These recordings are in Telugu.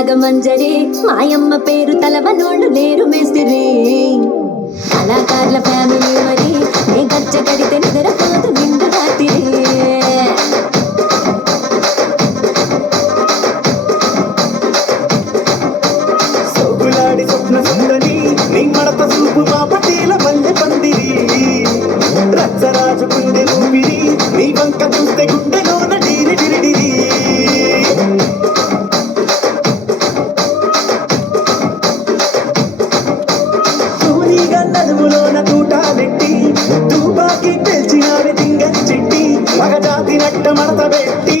నాగమంజరి మాయమ్మ పేరు తలవనోళ్ళు లేరు మేస్తిరి కళాకారుల ఫ్యామిలీ మరి నే గచ్చ కడితే నిద్రపోతు నిండు రాత్రి సోగులాడి స్వప్న సుందరి నీ మడత చూపు మా పటేల మల్లె పందిరి రచ్చరాజు గుండె ఊపిరి నీ వంక చూస్తే గుండెలోన డీరి డిరిడిరి సూరిగా నడుములోన తూటాలెట్టి తుపాకి పెంచినావి దింగని చెట్టి మగజాతి నట్ట మడత పెట్టి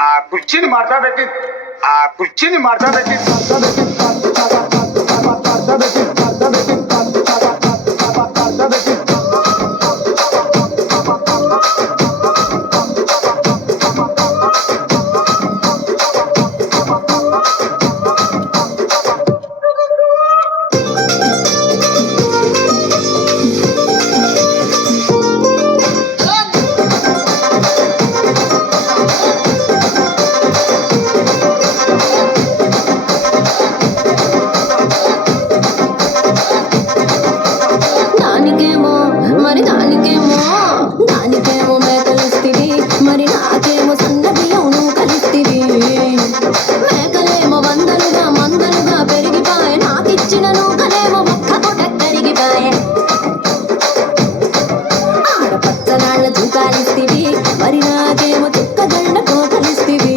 ఆ కుర్చీని మాట్లాడబెట్టి దానికేమో మేకలిస్తివి మరి నాకేమో సన్న బియ్యం నువ్వు కలిస్తివి మేకలేమో వందలుగా మందలుగా పెరిగిపాయే నాకిచ్చిన నూకలేమో మొక్క పొట కరిగిపాయే ఆడపచ్చనాళ్ళ జూకాలిస్తివి మరి నాకేమో చుక్కదండ కోకలిస్తివి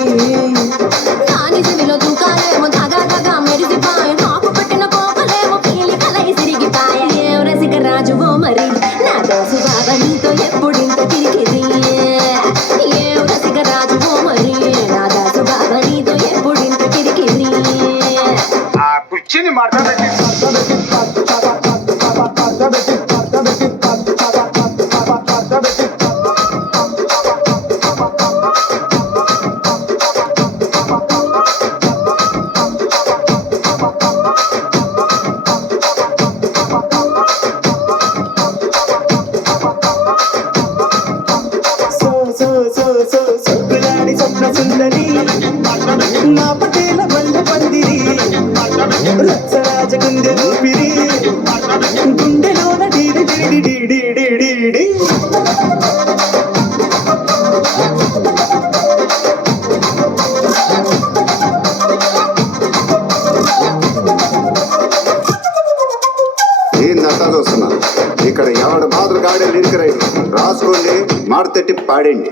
దాని చెవిలో జూకాలేమో దగా మెరిసిపాయే నాకు పట్టిన కోకలేమో పీలి కలగి సిరిగిపాయే ఏం రసిక రాజువో మరి నా దోసు బాబా నీతో ఎప్పుడింత తిరిగిది ఏం రసిక రాజువో మరి నా దాసు బాబా నీతో ఎప్పుడింత తిరిగిది ఆ కుర్చీని మాట్లాడబెట్టి సోగులాడి స్వప్న సుందరి నా పటేల మల్లె పందిరి రచ్చరాజ గుండె ఊపిరి గుండెలోన డీడి డీడి డీడి డీడి ఏందంతా చూస్తున్నా ఇక్కడ ఎవడ బాధలు గాడే లిరిక్ రైట్ రాసుకోండి మాడతెట్టి పాడండి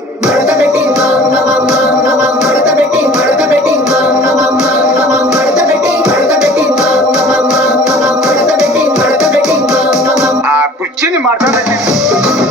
ఆ కుర్చీని మాట్లాడబెట్టి